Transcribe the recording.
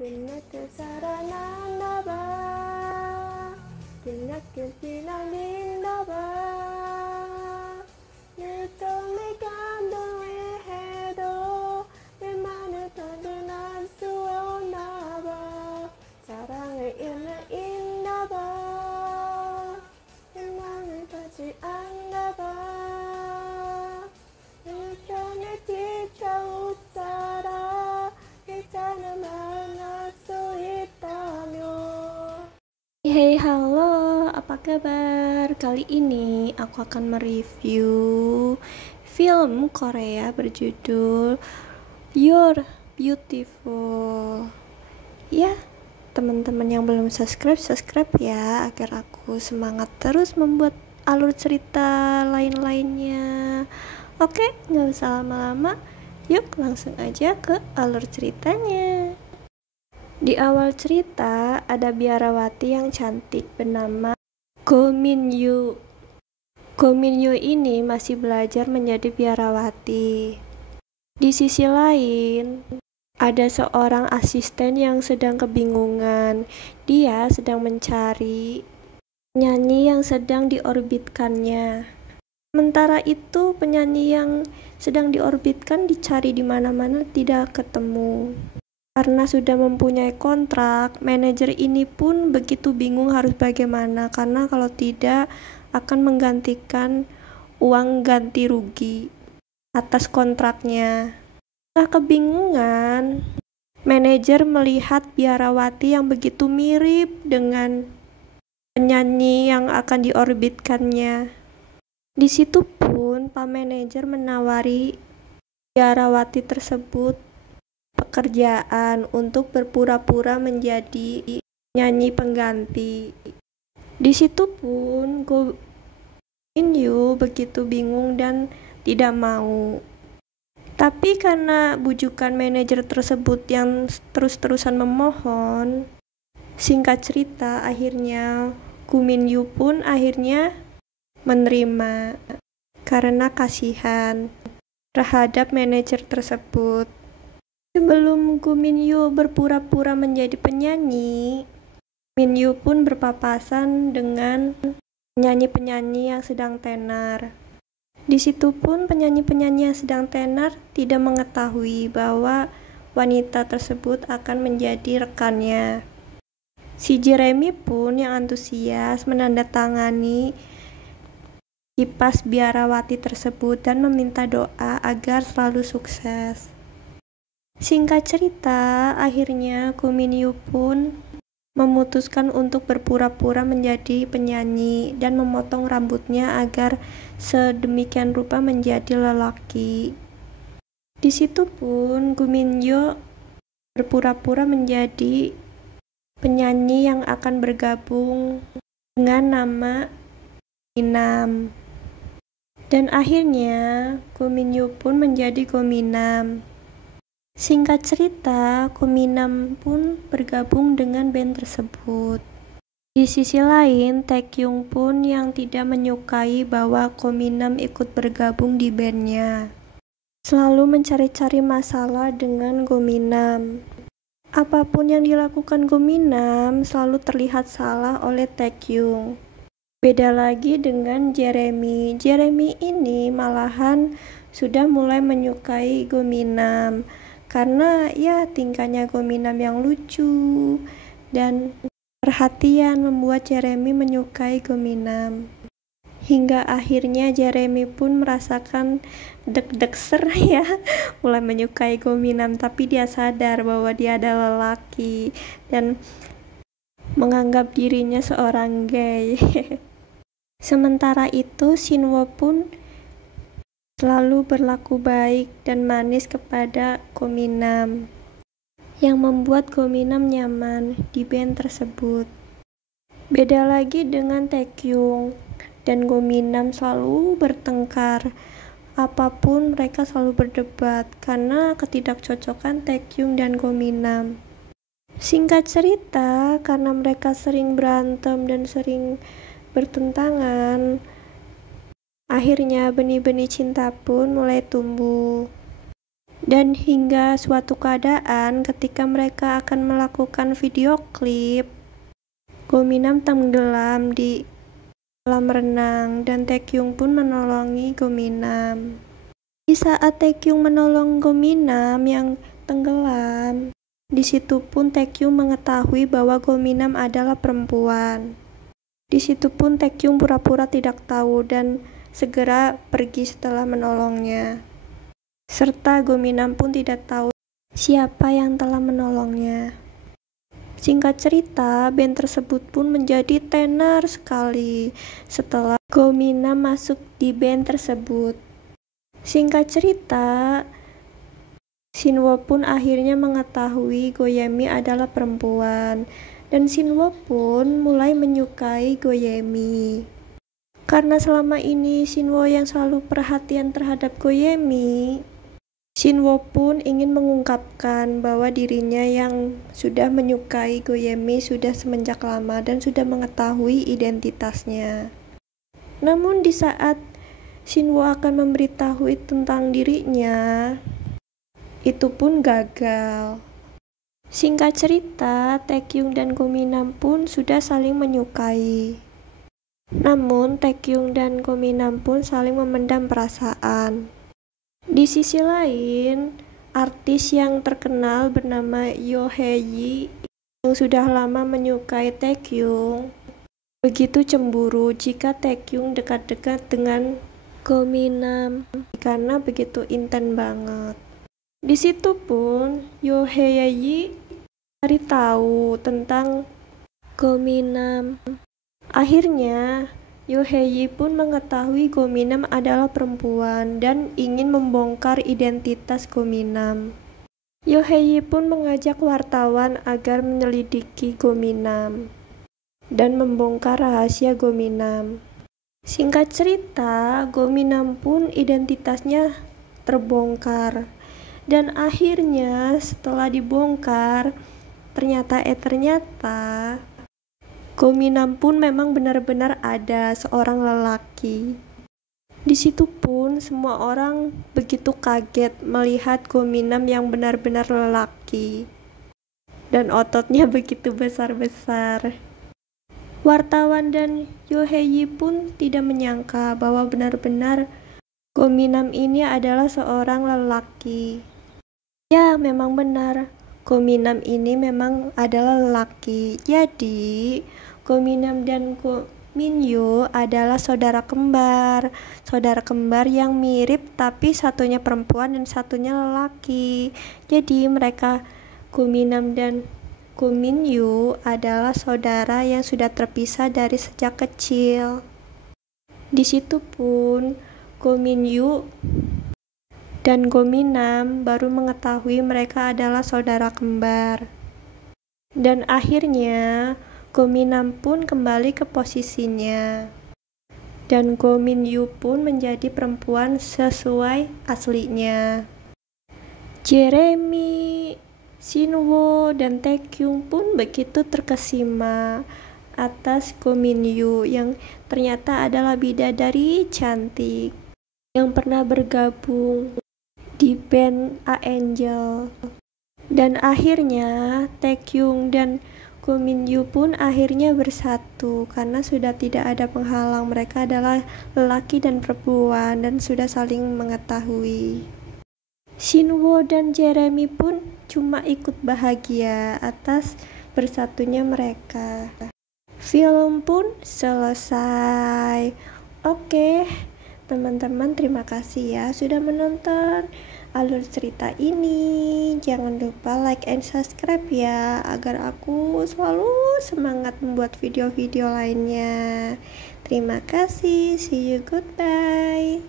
끝났게 살아났나봐. 끝났게 지나갔나봐. 일종의 감동을 해도 내 맘을 터져날 수 없나봐. 사랑을 잃나봐. 내 맘을 타지 않나봐. 일종의 지쳐 웃어라. 괜찮아 만날 수 있다며. Hey halo, apa kabar? Kali ini aku akan mereview film Korea berjudul You're Beautiful. Ya, teman-teman yang belum subscribe ya, agar aku semangat terus membuat alur cerita lain-lainnya. Oke, nggak usah lama-lama, yuk langsung aja ke alur ceritanya. Di awal cerita ada biarawati yang cantik bernama Go Min-yu. Go Min-yu ini masih belajar menjadi biarawati. Di sisi lain, ada seorang asisten yang sedang kebingungan. Dia sedang mencari penyanyi yang sedang diorbitkannya. Sementara itu, penyanyi yang sedang diorbitkan dicari di mana-mana tidak ketemu. Karena sudah mempunyai kontrak, manajer ini pun begitu bingung harus bagaimana, karena kalau tidak akan menggantikan uang ganti rugi atas kontraknya. Setelah kebingungan, manajer melihat biarawati yang begitu mirip dengan penyanyi yang akan diorbitkannya. Di situ pun Pak Manajer menawari biarawati tersebut pekerjaan untuk berpura-pura menjadi penyanyi pengganti. Di situ pun Go Min-yu begitu bingung dan tidak mau. Tapi karena bujukan manajer tersebut yang terus-terusan memohon, singkat cerita akhirnya Go Min-yu pun akhirnya menerima karena kasihan terhadap manajer tersebut. Sebelum Go Min-yu berpura-pura menjadi penyanyi, Min-yu pun berpapasan dengan penyanyi-penyanyi yang sedang tenar. Di situ pun penyanyi-penyanyi yang sedang tenar tidak mengetahui bahwa wanita tersebut akan menjadi rekannya. Si Jeremy pun yang antusias menandatangani kipas biarawati tersebut dan meminta doa agar selalu sukses. Singkat cerita, akhirnya Go Min-yu pun memutuskan untuk berpura-pura menjadi penyanyi dan memotong rambutnya agar sedemikian rupa menjadi lelaki. Di situ pun Go Min-yu berpura-pura menjadi penyanyi yang akan bergabung dengan nama Minam. Dan akhirnya Go Min-yu pun menjadi Go Minam. Singkat cerita, Go Minam pun bergabung dengan band tersebut. Di sisi lain, Taekyung pun yang tidak menyukai bahwa Go Minam ikut bergabung di bandnya. Selalu mencari-cari masalah dengan Go Minam. Apapun yang dilakukan Go Minam selalu terlihat salah oleh Taekyung. Beda lagi dengan Jeremy. Jeremy ini malahan sudah mulai menyukai Go Minam karena ya tingkahnya Go Minam yang lucu dan perhatian membuat Jeremy menyukai Go Minam. Hingga akhirnya Jeremy pun merasakan deg-deg ser ya, mulai menyukai Go Minam, tapi dia sadar bahwa dia adalah lelaki dan menganggap dirinya seorang gay. Sementara itu, Shinwo pun selalu berlaku baik dan manis kepada Go Minam, yang membuat Go Minam nyaman di band tersebut. Beda lagi dengan Taekyung dan Go Minam selalu bertengkar. Apapun mereka selalu berdebat karena ketidakcocokan Taekyung dan Go Minam. Singkat cerita, karena mereka sering berantem dan sering bertentangan, akhirnya benih-benih cinta pun mulai tumbuh. Dan hingga suatu keadaan ketika mereka akan melakukan video klip, Gominam tenggelam di kolam renang dan Taekyung pun menolongi Gominam. Di saat Taekyung menolong Gominam yang tenggelam, di situ pun Taekyung mengetahui bahwa Gominam adalah perempuan. Di situ pun Taekyung pura-pura tidak tahu dan segera pergi setelah menolongnya. Serta Gominam pun tidak tahu siapa yang telah menolongnya. Singkat cerita, band tersebut pun menjadi tenar sekali setelah Gominam masuk di band tersebut. Singkat cerita, Shinwo pun akhirnya mengetahui Goyemi adalah perempuan, dan Shinwo pun mulai menyukai Goyemi. Karena selama ini Shinwo yang selalu perhatian terhadap Goyemi, Shinwo pun ingin mengungkapkan bahwa dirinya yang sudah menyukai Goyemi sudah semenjak lama dan sudah mengetahui identitasnya. Namun di saat Shinwo akan memberitahu tentang dirinya, itu pun gagal. Singkat cerita, Taekyung dan Gominam pun sudah saling menyukai. Namun Taekyung dan Gominam pun saling memendam perasaan. Di sisi lain, artis yang terkenal bernama Yoo Hae-yi yang sudah lama menyukai Taekyung begitu cemburu jika Taekyung dekat-dekat dengan Gominam karena begitu intens banget. Di situ pun Yoo Hae-yi cari tahu tentang Gominam. Akhirnya Yoo Hae-yi pun mengetahui Gominam adalah perempuan dan ingin membongkar identitas Gominam. Yoo Hae-yi pun mengajak wartawan agar menyelidiki Gominam dan membongkar rahasia Gominam. Singkat cerita, Gominam pun identitasnya terbongkar. Dan akhirnya setelah dibongkar, ternyata Gominam pun memang benar-benar ada seorang lelaki. Di situ pun semua orang begitu kaget melihat Gominam yang benar-benar lelaki. Dan ototnya begitu besar-besar. Wartawan dan Yoo Hae-yi pun tidak menyangka bahwa benar-benar Gominam ini adalah seorang lelaki. Ya, memang benar. Gominam ini memang adalah lelaki. Jadi, Gominam dan Gominyu adalah saudara kembar. Saudara kembar yang mirip tapi satunya perempuan dan satunya lelaki. Jadi, mereka Gominam dan Gominyu adalah saudara yang sudah terpisah dari sejak kecil. Di situ pun Gominyu dan Gominam baru mengetahui mereka adalah saudara kembar. Dan akhirnya Gominam pun kembali ke posisinya. Dan Gominyu pun menjadi perempuan sesuai aslinya. Jeremy, Shinwo, dan Taekyung pun begitu terkesima atas Gominyu yang ternyata adalah bidadari cantik yang pernah bergabung di band A-Angel. Dan akhirnya Taekyung dan Gominyu pun akhirnya bersatu karena sudah tidak ada penghalang. Mereka adalah lelaki dan perempuan dan sudah saling mengetahui. Shinwo dan Jeremy pun cuma ikut bahagia atas bersatunya mereka. Film pun selesai. Oke, teman-teman, terima kasih ya sudah menonton alur cerita ini. Jangan lupa like and subscribe ya, agar aku selalu semangat membuat video-video lainnya. Terima kasih, see you, goodbye.